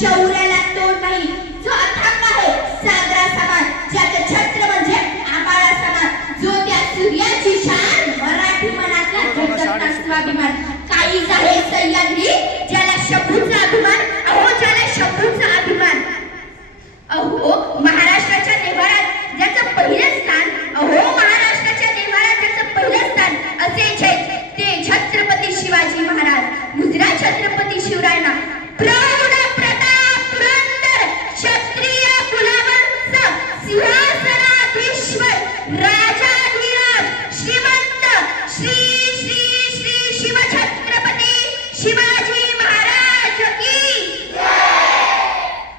शौर्याला तोड नाही, जो अथांग आहे सागरा समान, ज्याचं छत्र म्हणजे आभाळा समान, जो त्या सूर्याची शान, मराठी मनातला धगधगता स्वाभिमान. काहीच आहे सह्याद्री ज्याला शंभूचा अभिमान, अहो ज्याला शंभूचा अभिमान. अहो महाराष्ट्राच्या देवारात ज्याचं पहिलं स्थान, अहो महाराष्ट्राच्या देवारात ज्याचं पहिलं स्थान, असेच ते छत्रपती शिवाजी महाराज. गुजरात छत्रपती शिवरायांना प्रौढ प्रताप पुरंदर क्षत्रिय कुलवंश सिंहासनाधीश्वर राजाधिराज श्रीमंत श्री श्री श्री शिवछत्रपती शिवाजी महाराज की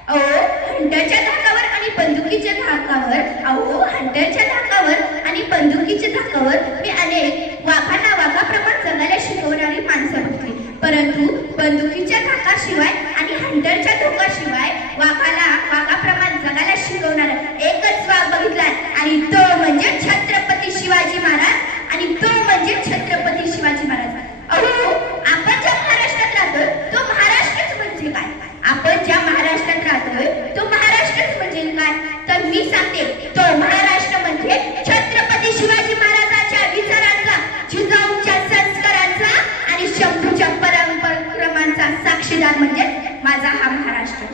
अहो हंटरच्या धाकावर आणि बंदुकीच्या धाकावर, अहो हंटरच्या धाकावर आणि बंदुकीच्या धाकावर मी अनेक वाघांना वाघाप्रमाणे जगायला शिकवणारी माणसं बघली, परंतु बंदुकीच्या धाकाशिवाय आणि हंटरच्या धोकाशिवाय वाघाला वाघाप्रमाणे जगायला शिकवणारा एकच वाघ बघितलाय, आणि तो म्हणजे छत्रपती शिवाजी महाराज, आणि तो म्हणजे छत्रपती शिवाजी महाराज. अहो आपण ज्या महाराष्ट्रात राहतोय तो महाराष्ट्रच म्हणजे काय, आपण ज्या महाराष्ट्रात राहतोय तो महाराष्ट्रच म्हणजे काय, तर मी सांगते तो महाराष्ट्र म्हणजे छत्रपती शिवाजी महाराजांच्या विचारांचा, जिजाऊंच्या संस्कारांचा आणि शंभूच्या पराक्रमांचा साक्षीदार म्हणजे माझा हा महाराष्ट्र.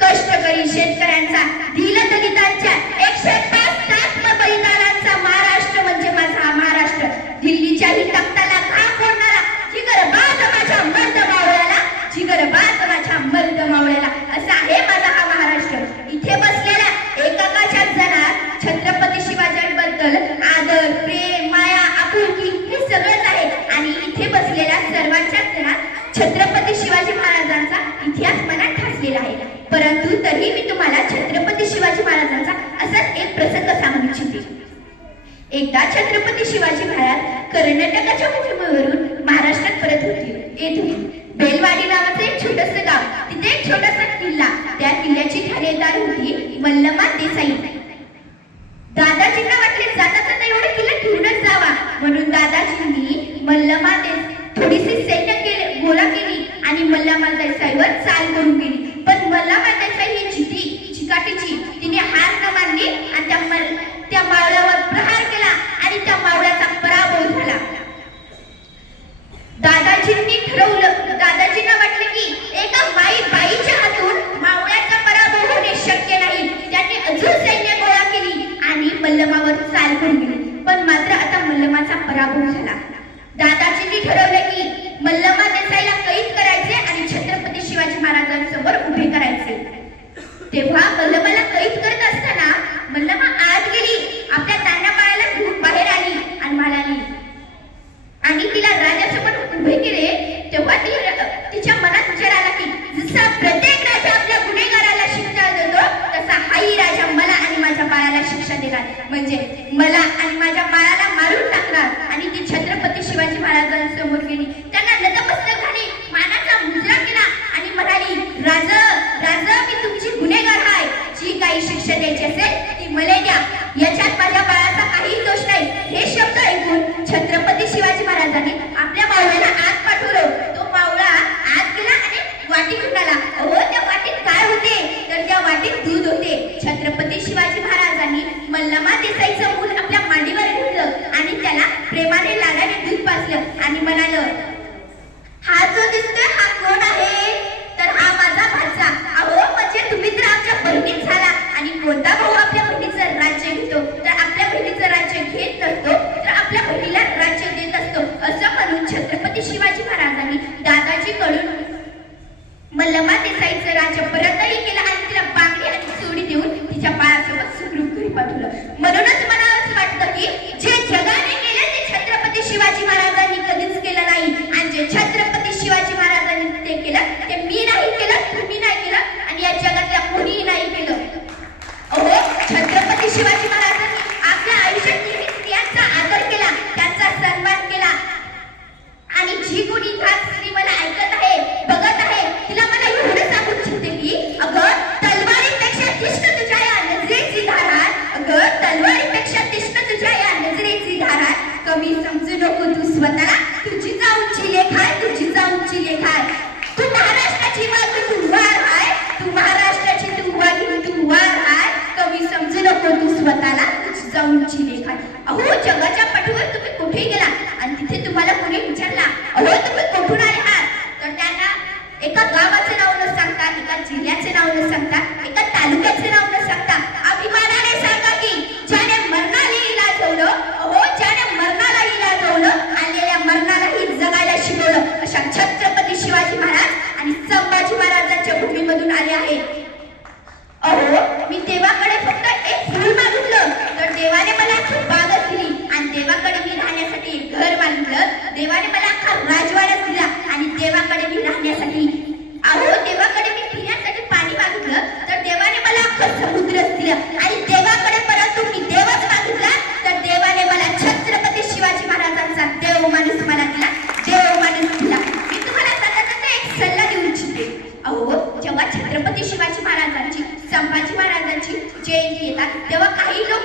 कष्टकरी शेतकऱ्यांचा, दीनदलितांच्या 105 बलिदानांचा महाराष्ट्र म्हणजे माझा हा महाराष्ट्र. दिल्लीच्याही तख्ताला घाम फोडणारा जिगरबाज माझ्या मर्द मावळ्याला, जिगरबाज माझ्या मर्द मावळ्याला, असा आहे माझा हा महाराष्ट्र. इथे बसलेल्या एकाच्या जनात छत्रपती शिवाजींबद्दल आदर, प्रेम, माया, आपुलकी हे सगळंच आहे, आणि इथे बसलेल्या सर्वांच्या जनात छत्रपती शिवाजी महाराजांचा इतिहास मनात ठासलेला आहे. परंतु तरी मी तुम्हाला छत्रपती शिवाजी महाराजांचा असाच एक प्रसंग सांगू इच्छिते. एकदा छत्रपती शिवाजी महाराज कर्नाटकाच्या मोहिमेवरून महाराष्ट्रात परत येत होते. बेलवाडी नावाचं एक छोटंसं गाव, तिथे एक छोटासा किल्ला, त्या किल्ल्याची ठाणेदार होती मल्लमा देसाई. दादाजींना वाटले जाता जाता एवढा किल्ला घेऊनच जावा, म्हणून दादाजींनी मल्लमा थोडीशी सैन्य गोळा केली आणि मल्लमा देसाईवर चाल करून गेली. पण मल्लमा देसाई ही चिकाटीची, तिने हार न मानली आणि त्या मावळ्यावर प्रहार केला आणि त्या मावळ्याचा पराभव झाला. दादाजींना वाटले की एका बाईच्या हातून मावळ्याचा पराभव होणे शक्य नाही. त्यांनी अजून सैन्य गोळा केली आणि मल्लमावर चाल करून गेली, पण मात्र आता मल्लमाचा पराभव झाला. दादाजींनी ठरवलं की मल्लमा देसाईला कैद करायचे आणि छत्रपती शिवाजी महाराजांसमोर उभे करायचे. तेव्हा मल्लमाला कैद करत असताना मल्लमा आत गेली, आपल्या तान्या बाळाला घेऊन बाहेर आली आणि म्हणाली, आणि तिला राजासमोर उभे केले. तेव्हा तिच्या मनात विचार आला की जसा प्रत्येक राजा आपल्या गुन्हेगाराला शिक्षा देतो, तसा हाही राजा मला आणि माझ्या बाळाला शिक्षा देणार, म्हणजे मला आणि माझ्या बाळाला मारून टाकणार. आणि ती छत्रपती शिवाजी महाराजांसमोर गेली, त्यांना नतमस्तक झाली, मानाचा मुजरा केला आणि म्हणाली, राजा मी तुमची गुन्हेगार आहे, जी काही शिक्षा द्यायची असेल ती मला द्या, याच्यात माझ्या बाळाचा काहीही दोष नाही. हे शब्द ऐकून छत्रपती शिवाजी महाराजांनी आपल्या मावळ्याला आत पाठवलं. तो मावळा आत गेला आणि वाटी घेऊन आला. अहो त्या वाटीत काय होते, तर त्या वाटीत दूध होते. छत्रपती शिवाजी महाराजांनी मल्लमा देसाईचं मूल आपल्या मांडीवर घेतलं आणि त्याला प्रेमाने लाडाने दूध पाजलं आणि म्हणालं, हा जो दिसतोय हा कोण आहे, तर हा माझा भाचा. अहो म्हणजे तुम्ही तर आमच्या बहिणीच झाला, आणि कोणता भाऊ आपल्या बहिणीचं राज्य घेतो, तर आपल्या बहिणीचं राज्य घेत नसतो, तर आपल्या बहिणीला राज्य देत असतो, असं म्हणून छत्रपती शिवाजी महाराजांनी दादाजीकडून मल्लमा देसाईचं राज्य परतही केलं आणि तिला बांगडी आणि चोडी देऊन तिच्या बाळासोबत सुखरूप घरी पाठवलं. म्हणूनच मला असं वाटतं की जे जगाने केले ते छत्रपती शिवाजी महाराजांनी कधीच केलं नाही, आणि जे छत्रपती शिवाजी महाराजांनी ते केलं ते मी नाही केलं, तुम्ही नाही केलं, आणि या जगातल्या कोणीही नाही केलं. अहो छत्रपती शिवाजी महाराजांनी आपल्या आयुष्यात नेहमी स्त्रियांचा आदर केला, त्यांचा सन्मान केला, आणि जी कोणी खास स्त्री मला ऐकत आहे, बघत आहे, तिला मला एवढं सांगू इच्छिते की अगं जेव्हा छत्रपती शिवाजी महाराजांची, संभाजी महाराजांची जयंती येतात तेव्हा काही लोक